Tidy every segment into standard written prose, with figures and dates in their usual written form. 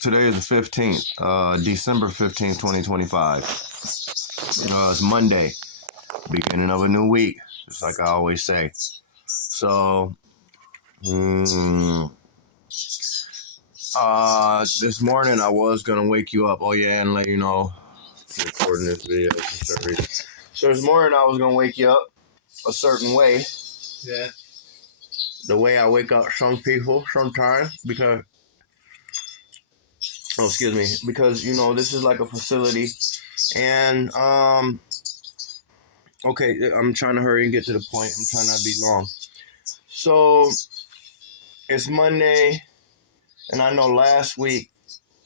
Today is the 15th, December 15th, 2025. It's Monday, beginning of a new week, just like I always say. So, this morning I was going to wake you up. Oh, yeah, and let you know, recording this video. So this morning I was going to wake you up a certain way. Yeah. The way I wake up some people sometimes, because you know, this is like a facility, and okay, I'm trying to hurry and get to the point. I'm trying not to be long. So it's Monday, and I know last week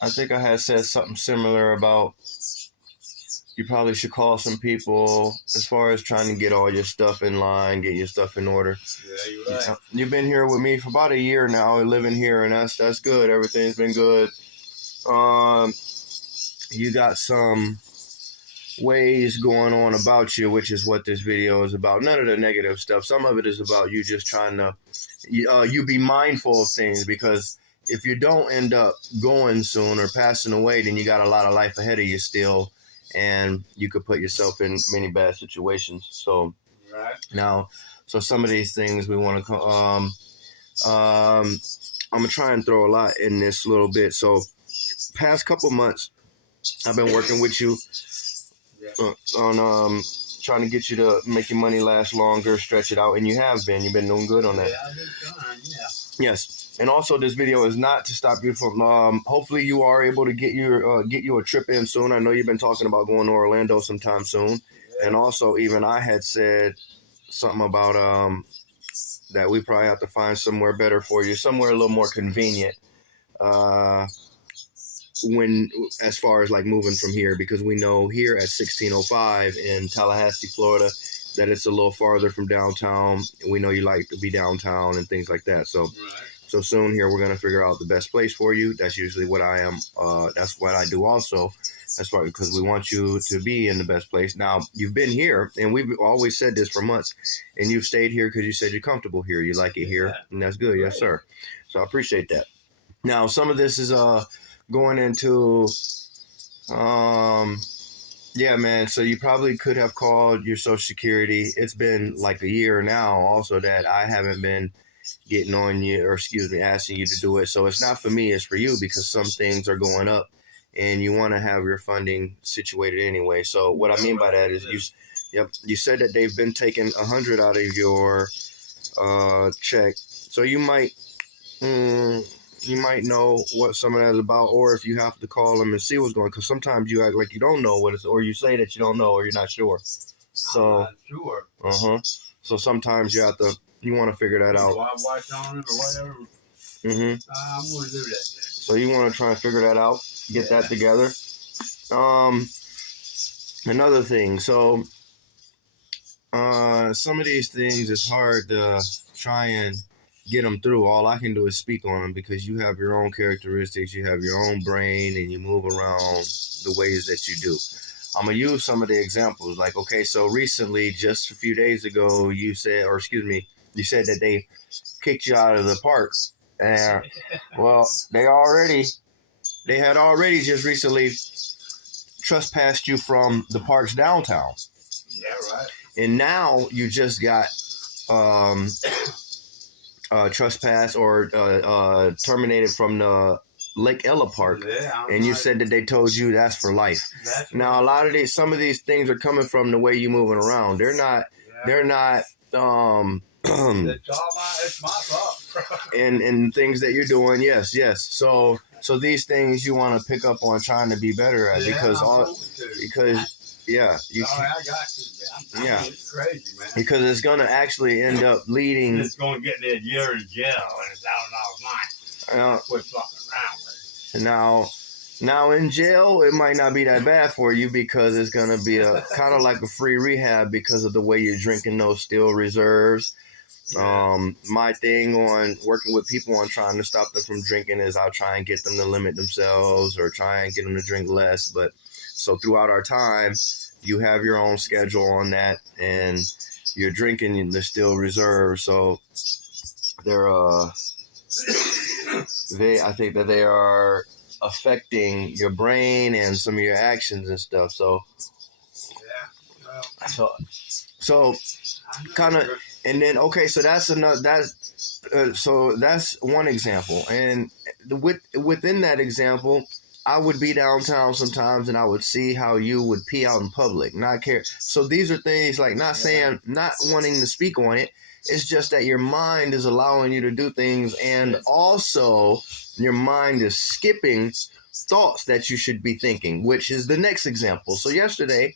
I think I had said something similar about you probably should call some people as far as trying to get all your stuff in line, get your stuff in order. Yeah, you're right. You've been here with me for about a year now, living here, and that's good. Everything's been good. You got some ways going on about you, which is what this video is about. None of the negative stuff. Some of it is about you just trying to, you be mindful of things, because if you don't end up going soon or passing away, then you got a lot of life ahead of you still, and you could put yourself in many bad situations. So Right. now, so some of these things we want to, I'm gonna try and throw a lot in this little bit. So past couple months, I've been working with you on trying to get you to make your money last longer, stretch it out, and you have been. You've been doing good on that. Yeah, I've been trying, yeah. Yes. And also, this video is not to stop you from. Hopefully, you are able to get you a trip in soon. I know you've been talking about going to Orlando sometime soon. Yeah. And also, even I had said something about that we probably have to find somewhere better for you, somewhere a little more convenient. When, as far as like moving from here, because we know here at 1605 in Tallahassee, Florida, that it's a little farther from downtown. We know you like to be downtown and things like that. So. Right. So soon here, we're going to figure out the best place for you. That's usually what I am. That's what I do also. That's why, because we want you to be in the best place. Now, you've been here, and we've always said this for months, and you've stayed here because you said you're comfortable here. You like it here, and that's good. Yes, sir. So I appreciate that. Now, some of this is going into, yeah, man. So you probably could have called your Social Security. It's been like a year now also that I haven't been getting on you, or asking you to do it. So it's not for me, it's for you, because some things are going up and you want to have your funding situated anyway. So what I mean by that is you said that they've been taking 100 out of your check. So you might know what some of that is about, or if you have to call them and see what's going on, because sometimes you act like you don't know what it's, or you say that you don't know, or you're not sure. So I'm not sure. So sometimes you want to figure that out. Watch on it or whatever. I'm going to do that. So you want to try and figure that out, get that together. Another thing. So some of these things it's hard to try and get them through. All I can do is speak on them, because you have your own characteristics, you have your own brain, and you move around the ways that you do. I'm going to use some of the examples. Like, okay, so recently, just a few days ago, you said that they kicked you out of the park. And, well, they had already just recently trespassed you from the parks downtown. Yeah, right. And now you just got trespassed or terminated from the Lake Ella Park. Yeah, and you said that they told you that's for life. Now, some of these things are coming from the way you're moving around. They're not, it's my fault. and things that you're doing. Yes. So these things you want to pick up on trying to be better at, because I got to. It's crazy, man. Because it's going to actually end up leading. It's going to get me a year in jail and $1,000 fine. Quit fucking around with it. Now in jail, it might not be that bad for you, because it's going to be a kind of like a free rehab because of the way you're drinking those Steel Reserves. My thing on working with people on trying to stop them from drinking is I'll try and get them to limit themselves or try and get them to drink less. But so throughout our time, you have your own schedule on that, and you're drinking the Steel Reserve. So they're I think that they are affecting your brain and some of your actions and stuff. So, Yeah. so kind of, and then okay, so that's another so that's one example, and within that example, I would be downtown sometimes, and I would see how you would pee out in public, not care. So these are things like not saying, not wanting to speak on it. It's just that your mind is allowing you to do things, and also your mind is skipping thoughts that you should be thinking, which is the next example. So yesterday,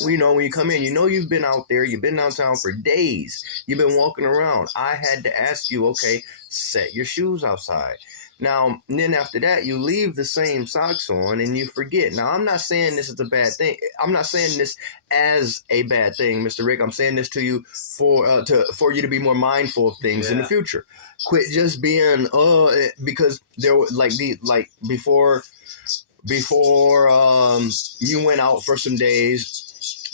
when you come in, you've been out there, you've been downtown for days, you've been walking around. I had to ask you, okay, set your shoes outside. Now, then after that, you leave the same socks on and you forget. Now, I'm not saying this is a bad thing. I'm not saying this as a bad thing, Mr. Rick. I'm saying this to you for you to be more mindful of things in the future. Quit just being because there were before you went out for some days.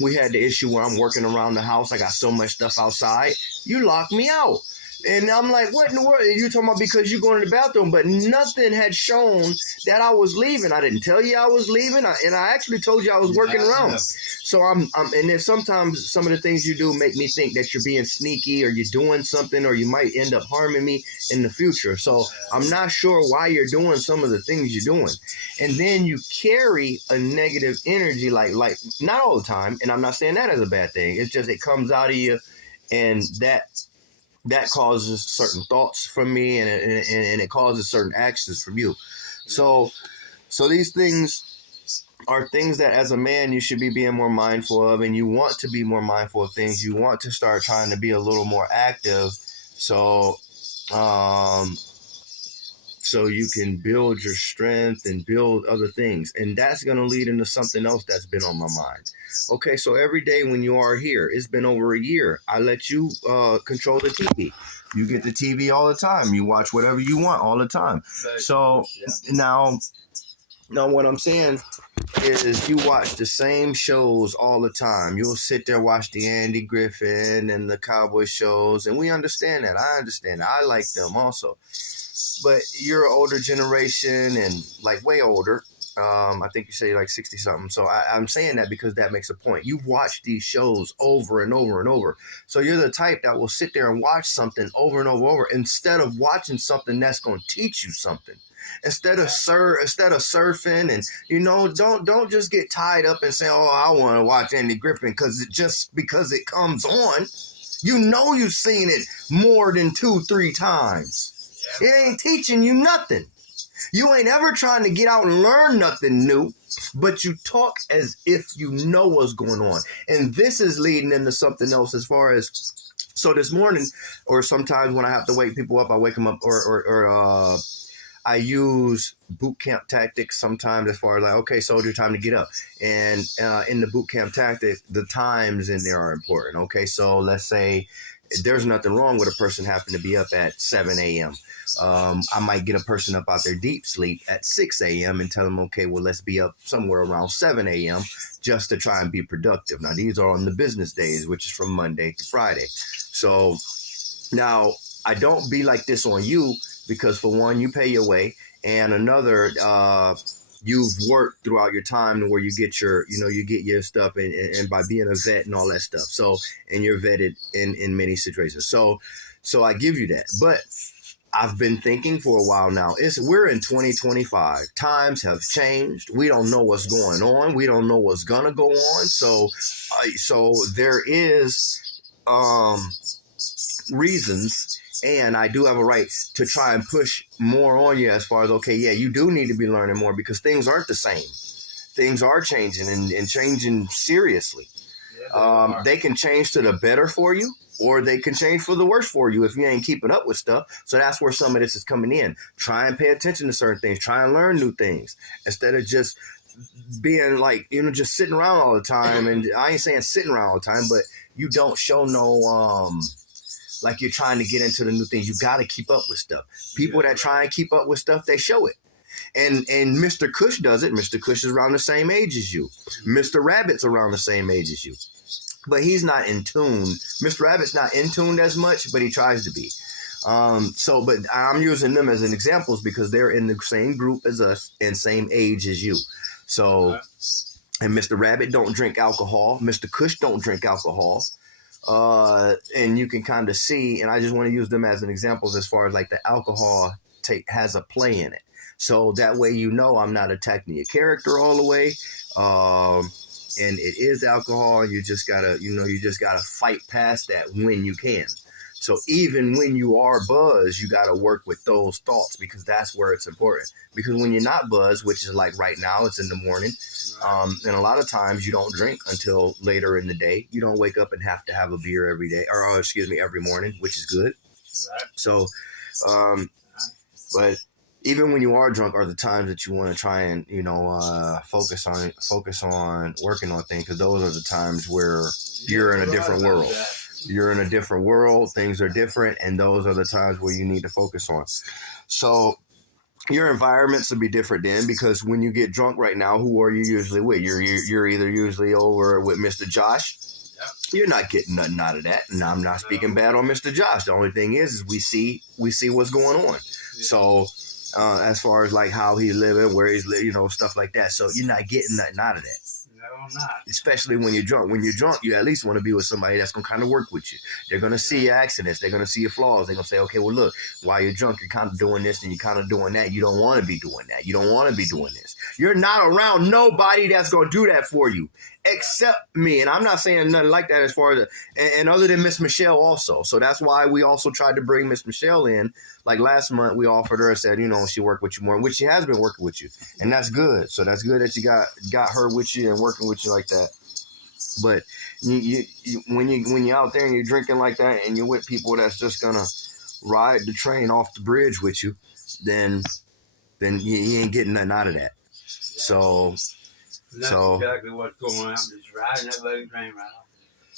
We had the issue where I'm working around the house. I got so much stuff outside. You locked me out. And I'm like, what in the world? You talking about because you going to the bathroom, but nothing had shown that I was leaving. I didn't tell you I was leaving, and I actually told you I was working around. So and then sometimes some of the things you do make me think that you're being sneaky or you're doing something or you might end up harming me in the future. So I'm not sure why you're doing some of the things you're doing. And then you carry a negative energy, like not all the time. And I'm not saying that as a bad thing. It's just it comes out of you, and that causes certain thoughts from me, and it causes certain actions from you. So these things are things that as a man you should be being more mindful of, and you want to be more mindful of things. You want to start trying to be a little more active, so you can build your strength and build other things. And that's going to lead into something else that's been on my mind. Okay, so every day when you are here, it's been over a year. I let you control the TV. You get the TV all the time. You watch whatever you want all the time. So now what I'm saying is you watch the same shows all the time. You'll sit there, watch the Andy Griffin and the Cowboy shows, and we understand that. I understand that. I like them also. But you're an older generation and like way older. I think you say like 60 something. So I'm saying that because that makes a point. You've watched these shows over and over and over. So you're the type that will sit there and watch something over and over instead of watching something that's going to teach you something. Instead of surfing and don't just get tied up and say, oh, I want to watch Andy Griffin because it comes on. You've seen it more than 2-3 times. It ain't teaching you nothing. You ain't ever trying to get out and learn nothing new, but you talk as if you know what's going on. And this is leading into something else as far as, so this morning, or sometimes when I have to wake people up, I wake them up, or I use boot camp tactics sometimes as far as like, okay, soldier, time to get up. And in the boot camp tactic, the times in there are important. Okay, so let's say there's nothing wrong with a person having to be up at 7 a.m. I might get a person up out their deep sleep at 6 a.m. and tell them, okay, well, let's be up somewhere around 7 a.m. just to try and be productive. Now, these are on the business days, which is from Monday to Friday. So now I don't be like this on you because, for one, you pay your way, and another, you've worked throughout your time to where you get your stuff and by being a vet and all that stuff. So, and you're vetted in many situations. So I give you that. But I've been thinking for a while now. We're in 2025. Times have changed. We don't know what's going on. We don't know what's gonna go on. So there is reasons, and I do have a right to try and push more on you as far as, okay, yeah, you do need to be learning more because things aren't the same. Things are changing and changing seriously. Yeah, they can change to the better for you, or they can change for the worse for you if you ain't keeping up with stuff. So that's where some of this is coming in. Try and pay attention to certain things. Try and learn new things instead of just being like, just sitting around all the time. And I ain't saying sitting around all the time, but you don't show no like you're trying to get into the new things. You got to keep up with stuff. People that try and keep up with stuff, they show it. And Mr. Kush does it. Mr. Kush is around the same age as you. Mr. Rabbit's around the same age as you. But he's not in tune. Mr. Rabbit's not in tune as much, but he tries to be. But I'm using them as an examples because they're in the same group as us and same age as you. So, and Mr. Rabbit don't drink alcohol. Mr. Kush don't drink alcohol. And you can kind of see, and I just want to use them as an examples as far as like the alcohol has a play in it. So that way, you know, I'm not attacking your character all the way. And it is alcohol. You just gotta fight past that when you can. So even when you are buzzed, you got to work with those thoughts because that's where it's important. Because when you're not buzzed, which is like right now, it's in the morning. And a lot of times you don't drink until later in the day. You don't wake up and have to have a beer every day, or every morning, which is good. So, but even when you are drunk are the times that you want to try and, focus on working on things. Because those are the times where you're in a different world. You're in a different world. Things are different. And those are the times where you need to focus on. So your environments will be different then, because when you get drunk right now, who are you usually with? You're either usually over with Mr. Josh. Yep. You're not getting nothing out of that. And I'm not speaking bad on Mr. Josh. The only thing is we see what's going on. Yeah. So as far as like how he's living, where he's living, stuff like that. So you're not getting nothing out of that. No, I'm not. Especially when you're drunk. When you're drunk, you at least want to be with somebody that's going to kind of work with you. They're going to see your accidents. They're going to see your flaws. They're going to say, okay, well, look, while you're drunk, you're kind of doing this and you're kind of doing that. You don't want to be doing that. You don't want to be doing this. You're not around nobody that's going to do that for you except me. And I'm not saying nothing like that as far as, and other than Miss Michelle also. So that's why we also tried to bring Miss Michelle in. Like last month, we offered her and said, she worked with you more, which she has been working with you. And that's good. So that's good that you got her with you and working with you like that. But when you're out there and you're drinking like that and you're with people that's just going to ride the train off the bridge with you, then you ain't getting nothing out of that. So that's exactly what's going on. I'm just riding that little train right off.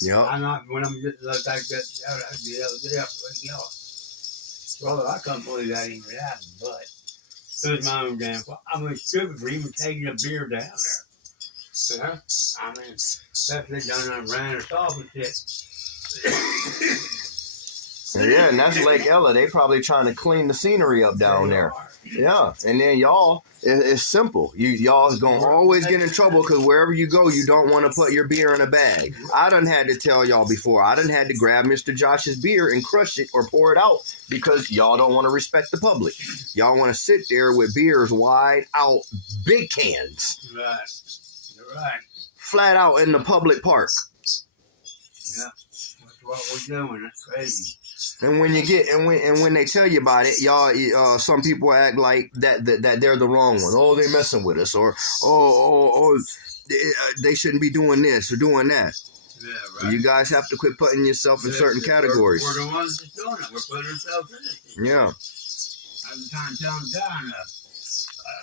Yeah. I'm not, when I'm getting like that, I'd be able to get up. Brother, I can't believe that even happened, but it was my own damn fault. I mean, stupid for even taking a beer down there. I mean, especially down there and ran us off and shit. Yeah, and that's Lake Ella. They probably trying to clean the scenery up down there. Yeah, and then y'all, it's simple. Y'all gonna always get in trouble because wherever you go, you don't want to put your beer in a bag. I done had to tell y'all before. I done had to grab Mr. Josh's beer and crush it or pour it out because y'all don't want to respect the public. Y'all want to sit there with beers wide out, big cans. Right. You're right. Flat out in the public park. Yeah, that's what we're doing. That's crazy. And when you get when they tell you about it, y'all, some people act like that they're the wrong one. Oh, they messing with us, or they shouldn't be doing this or doing that. Yeah, right. You guys have to quit putting yourself in certain categories. We're the ones that's doing it. We're putting ourselves in it. Yeah. I was trying to tell them down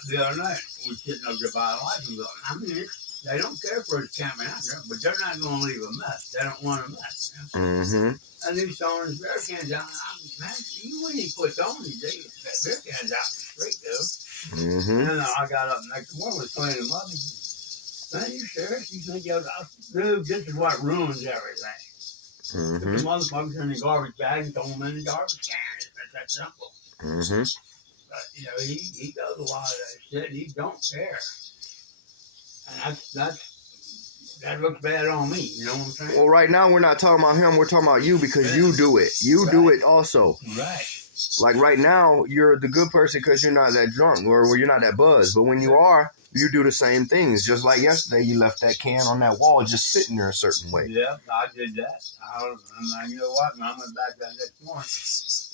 the other night. We're sitting up there by the life and going, I mean, they don't care for us camping out there, but they're not going to leave a mess. They don't want a mess. You know? Mm-hmm. And these throwing his beer cans out. Man, you wouldn't even put on these beer cans out in the street, dude. Mm-hmm. And then I got up next morning, was cleaning them up. He said, man, you serious? You think dude, this is what ruins everything. Mm-hmm. Put the motherfuckers in the garbage bag and throw them in the garbage can. It's that simple. Mm-hmm. But, he does a lot of that shit, and he don't care. And that looks bad on me, you know what I'm saying? Well, right now we're not talking about him, we're talking about you because you do it. You do it also. Right. Like right now, you're the good person because you're not that drunk or you're not that buzzed. But when you are, you do the same things. Just like yesterday, you left that can on that wall just sitting there a certain way. Yeah, I did that. You know what? When I went back that next morning,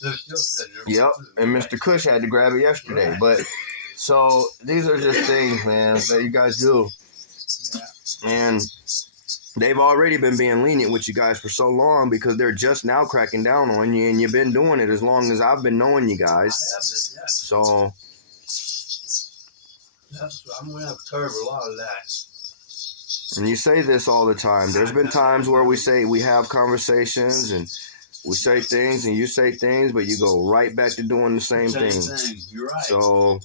they're still sitting there. Yep, and Mr. Kush had to grab it yesterday. Right. But so these are just things, man, that you guys do. Yeah. And they've already been being lenient with you guys for so long because they're just now cracking down on you, and you've been doing it as long as I've been knowing you guys. So I'm going to have to curb a lot of that. And you say this all the time. There's been times where we have conversations and we say things and you say things, but you go right back to doing the same thing. You're right. So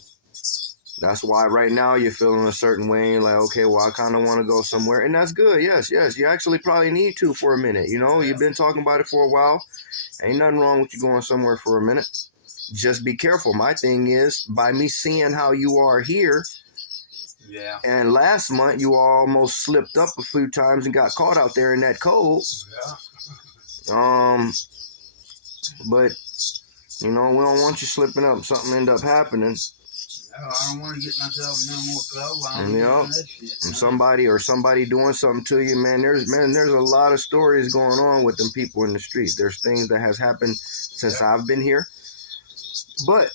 That's why right now you're feeling a certain way and like, okay, well, I kind of want to go somewhere. And that's good. Yes, yes. You actually probably need to for a minute. You know, you've been talking about it for a while. Ain't nothing wrong with you going somewhere for a minute. Just be careful. My thing is, by me seeing how you are here, Yeah. and last month you almost slipped up a few times and got caught out there in that cold. Yeah. But you know, we don't want you slipping up. Something end up happening. No, I don't want to get myself in no more trouble. I don't And, you know, want that shit. and somebody doing something to you, man. There's a lot of stories going on with them people in the streets. There's things that has happened since I've been here. But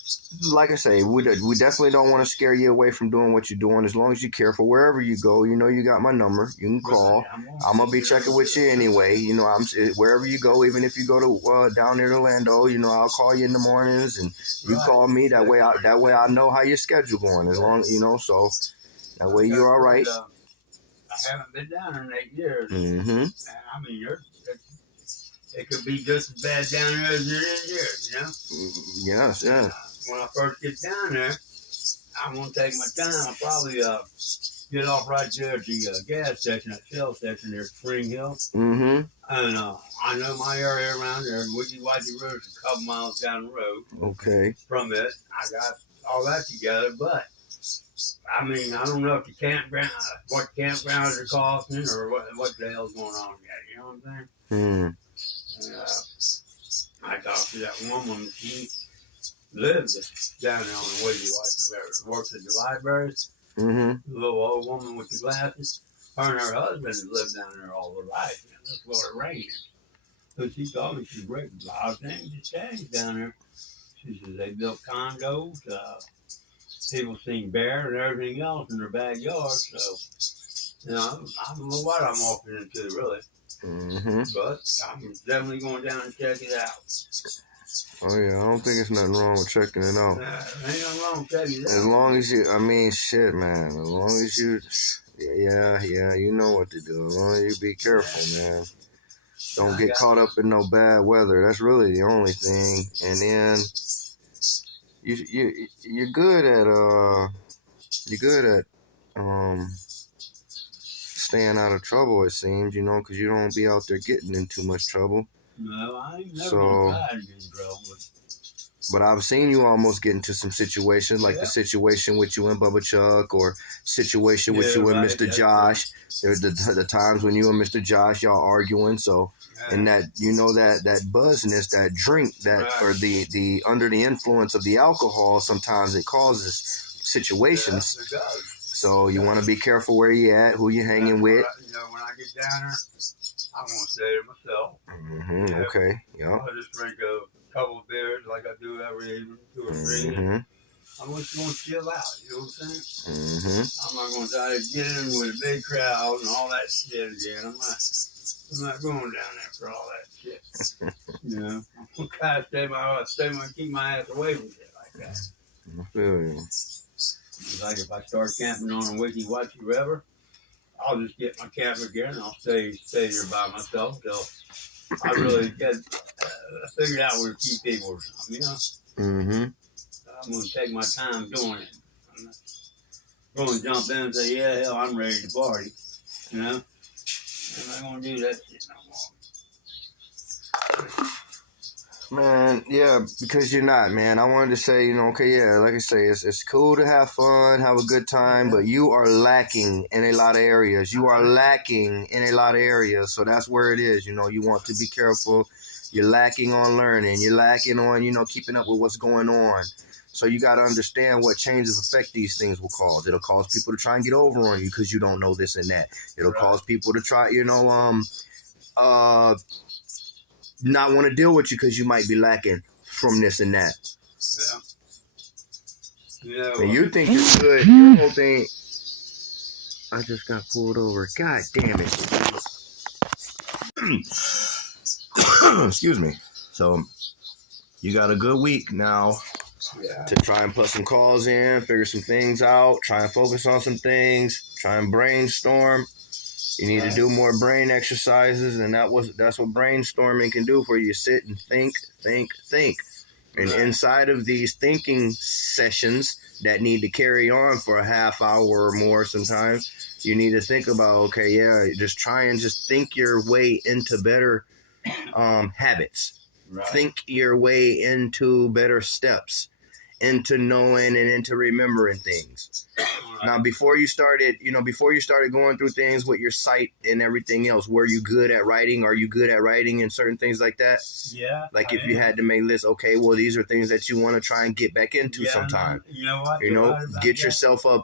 like I say, we definitely don't want to scare you away from doing what you're doing. As long as you're careful, wherever you go, you know you got my number. You can call. I'm gonna be checking with you anyway. You know, I'm wherever you go, even if you go to down near Orlando. You know, I'll call you in the mornings, and you call me. That way I know how your schedule going. As long you know, so that way you're all right. I haven't been down there in 8 years. Mm-hmm. And I mean, it could be just as bad down there as it is here, you know? Yes, yeah. When I first get down there, I'm going to take my time. I'll probably get off right there at the gas station, that Shell station there at Spring Hill. Mm-hmm. And I know my area around there. Wiki Wiki Road is a couple miles down the road. Okay. From it. I got all that together, but I mean, I don't know if the campground, what campgrounds are costing or what the hell's going on yet. You know what I'm saying? I talked to that woman. She lives down there on the Wiki Wiki River. Works at the library. Mm-hmm. The little old woman with the glasses. Her and her husband lived down there all their life. You know, that's what it rained. So she told me she's breaking a lot of things to change down there. She says they built condos. People seen bear and everything else in their backyard. So, you know, I don't know what I'm walking into, really. Mm-hmm. But I'm definitely going down and check it out. Oh yeah, I don't think there's nothing wrong with checking it out. Ain't nothing wrong with checking it out. As long as you, I mean, shit, man. As long as you, yeah, you know what to do. As long as you be careful, man. Don't get caught up in no bad weather. That's really the only thing. And then you're good at staying out of trouble. It seems, you know, because you don't be out there getting in too much trouble. No, I ain't never tried to get in trouble. But I've seen you almost get into some situations, like the situation with you and Bubba Chuck, or situation with you and Mr. Josh. There's the times when you and Mr. Josh, y'all arguing. So, and that, you know, that buzzness, that drink, that or the under the influence of the alcohol, sometimes it causes situations. Yeah, it does. So you want to be careful where you at, who you hanging with. You know, when I get down there, I'm gonna say to myself. Mm-hmm. Yeah, okay. Yeah. I'll just drink a couple of beers like I do every evening, 2 or 3. Mm-hmm. I'm just gonna chill out. You know what I'm saying? Mm-hmm. I'm not gonna try to get in with a big crowd and all that shit again. I'm not going down there for all that shit. You know, I'm gonna try to keep my ass away from shit like that. I feel you. Like if I start camping on a Wiki Wiki River, I'll just get my camper gear and I'll stay there by myself till I really get figured out where to keep people or something, you know? Mm-hmm. I'm going to take my time doing it. I'm not going to jump in and say, yeah, hell, I'm ready to party, you know? I'm not going to do that shit no more. Man, yeah, because you're not, man. I wanted to say, you know, okay, yeah, like I say, it's cool to have fun, have a good time, but you are lacking in a lot of areas. You are lacking in a lot of areas, so that's where it is. You know, you want to be careful. You're lacking on learning. You're lacking on, you know, keeping up with what's going on. So you got to understand what changes affect these things will cause. It'll cause people to try and get over on you because you don't know this and that. It'll cause people to try, you know, not want to deal with you because you might be lacking from this and that. Yeah. You know, And you think you're good. Your whole thing. I just got pulled over. God damn it. Excuse me. So you got a good week now to try and put some calls in, figure some things out, try and focus on some things, try and brainstorm. You need to do more brain exercises, and that's what brainstorming can do for you. Sit and think. And inside of these thinking sessions, that need to carry on for a half hour or more sometimes, you need to think about, okay, yeah, just try and just think your way into better habits. Right. Think your way into better steps, into knowing and into remembering things. Right. Now, before you started going through things with your sight and everything else, were you good at writing? Are you good at writing and certain things like that? Yeah. Like if you had to make lists, okay, well, these are things that you want to try and get back into sometime. You know what? You know, get yourself a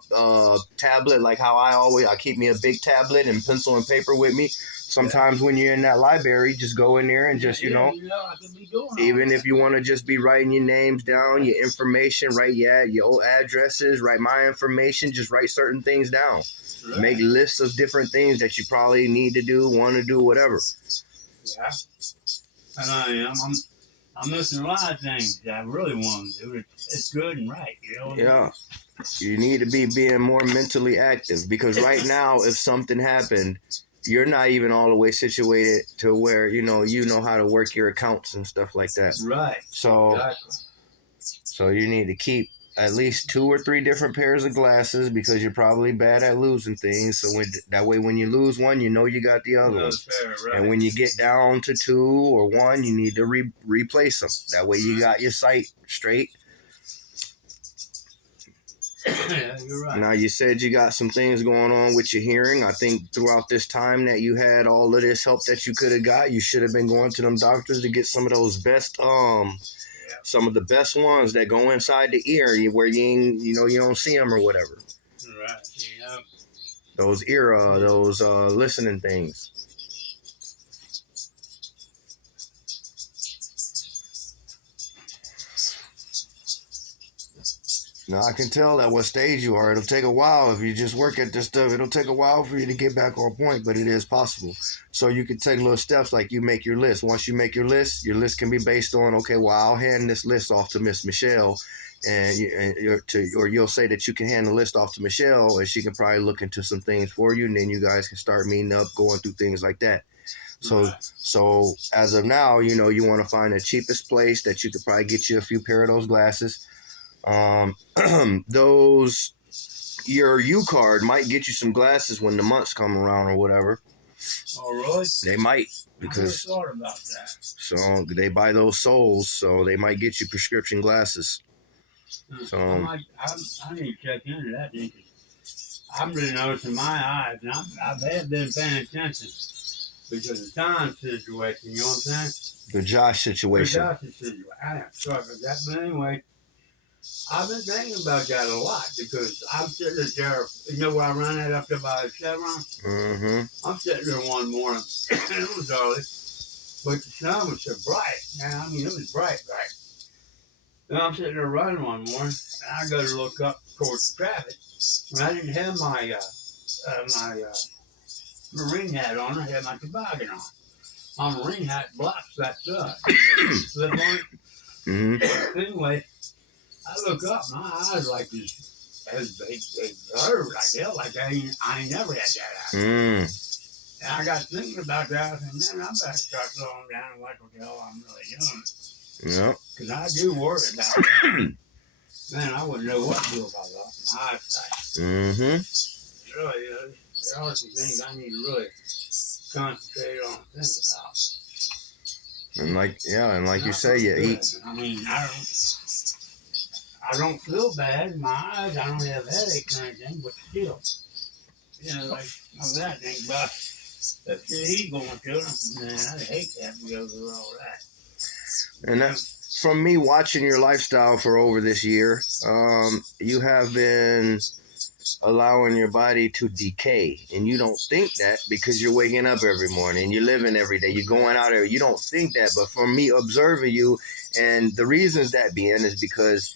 tablet, like how I keep me a big tablet and pencil and paper with me. Sometimes when you're in that library, just go in there and just, I could be doing even if you want to just be writing your names down, your information, write your old addresses, write my information, just write certain things down. Right. Make lists of different things that you probably need to do, want to do, whatever. Yeah. And I'm missing a lot of things that I really want to do. It's good and right, you know? Yeah. You need to be being more mentally active because right now, if something happened, you're not even all the way situated to where, you know how to work your accounts and stuff like that. Right. So, Exactly. so you need to keep at least 2 or 3 different pairs of glasses because you're probably bad at losing things. So that way, when you lose one, you know you got the other one. Right. And when you get down to 2 or 1, you need to replace them. That way, you got your sight straight. Yeah, you're right. Now, you said you got some things going on with your hearing. I think throughout this time that you had all of this help that you could have got, you should have been going to them doctors to get some of those best, some of the best ones that go inside the ear where you don't see them or whatever. Right. Yeah. Those listening things. Now, I can tell at what stage you are. It'll take a while. If you just work at this stuff, it'll take a while for you to get back on point, but it is possible. So you can take little steps like you make your list. Once you make your list can be based on, okay, well, I'll hand this list off to Miss Michelle, or you'll say that you can hand the list off to Michelle, and she can probably look into some things for you, and then you guys can start meeting up, going through things like that. So as of now, you want to find the cheapest place that you could probably get you a few pair of those glasses. Your U card might get you some glasses when the months come around or whatever. Oh, really? They might, because I never thought about that. So they buy those souls, so they might get you prescription glasses. So I need to check into that. I'm really noticing my eyes, and I've been paying attention because of the time situation. You know what I'm saying? the Josh situation. I am sorry about that, but anyway. I've been thinking about that a lot because I'm sitting there, where I run that up there by the Chevron? Mm-hmm. I'm sitting there one morning, and it was early, but the sun was so bright. Man, it was bright. And I'm sitting there running one morning, and I go to look up towards the traffic, and I didn't have my marine hat on. I had my toboggan on. My marine hat blocks that sun. Slip on it. Mm-hmm. Anyway, I look up, my eyes like this, they blurred like hell, like I ain't never had that eye. Mm. And I got thinking about that, and man, I better start slowing down and watch what the hell I'm really doing. Yep. Because I do worry about that. Man, I wouldn't know what to do if I lost my eyesight. Mm-hmm. Really, there are some things I need to really concentrate on and think about. And like you say, you eat. I mean, I don't feel bad in my eyes. I don't have headaches or anything, but still, like that thing about the shit he's going through. Man, I hate that to go through all that. And that's from me watching your lifestyle for over this year. You have been allowing your body to decay, and you don't think that because you're waking up every morning, you're living every day, you're going out there. You don't think that, but from me observing you, and the reasons that being is because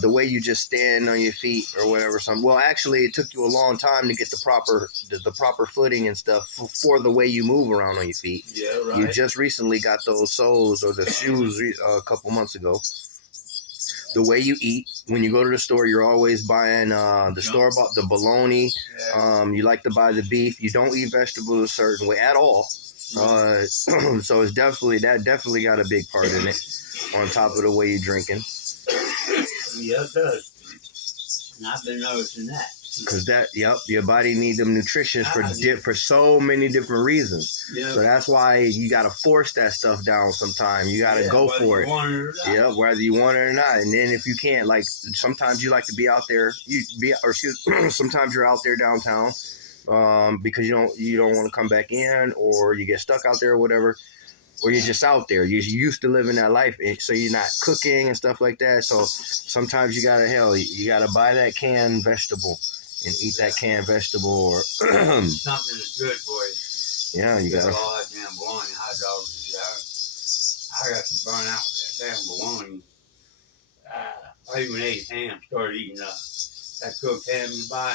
the way you just stand on your feet or whatever. Actually, it took you a long time to get the proper footing and stuff for the way you move around on your feet. Yeah, right. You just recently got those soles or the shoes a couple months ago. The way you eat, when you go to the store, you're always buying the store-bought, the bologna. Yeah. You like to buy the beef. You don't eat vegetables a certain way at all. So it's definitely got a big part in it, on top of the way you're drinking. Yeah, it does. And I've been noticing that. Cause your body need them nutrition for so many different reasons. Yeah. So that's why you gotta force that stuff down sometime. You gotta go for it. Yeah, whether you want it or not. And then if you can't, like sometimes you like to be out there, sometimes you're out there downtown, because you don't want to come back in, or you get stuck out there or whatever. Or you're just out there. You're used to living that life, so you're not cooking and stuff like that. So sometimes you gotta buy that canned vegetable and eat that canned vegetable, or something that's good for you. Yeah, you gotta. All that damn bologna hot dogs. I got to burn out with that damn bologna. I even ate ham. Started eating that cooked ham you buy.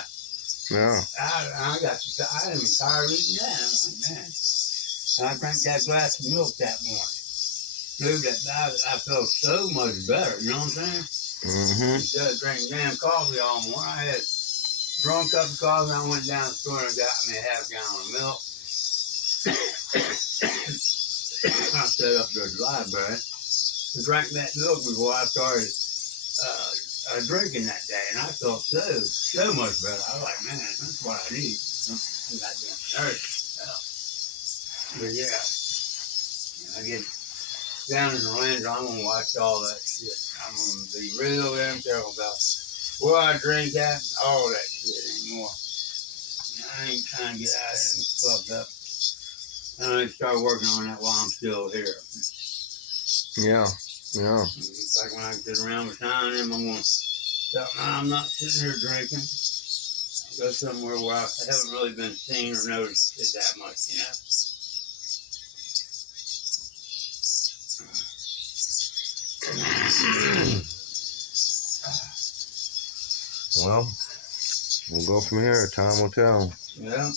Yeah. I am tired of eating that. I'm like, man. And I drank that glass of milk that morning. Dude, I felt so much better. You know what I'm saying? Mm-hmm. Instead of drinking damn coffee all morning, I had drunk cup of coffee. I went down to the store and got me a half gallon of milk. I set up there at the library and drank that milk before I started drinking that day, and I felt so much better. I was like, man, that's what I need. Goddamn nourishment. But yeah, I get down in Orlando, I'm gonna watch all that shit. I'm gonna be real damn careful about where I drink at, all that shit anymore. I ain't trying to get out of it and fucked up. I need to start working on that while I'm still here. Yeah. It's like when I get around with time, I'm gonna tell I'm not sitting here drinking. I'll go somewhere where I haven't really been seen or noticed it that much, you know. Well, we'll go from here. Time will tell. Yeah.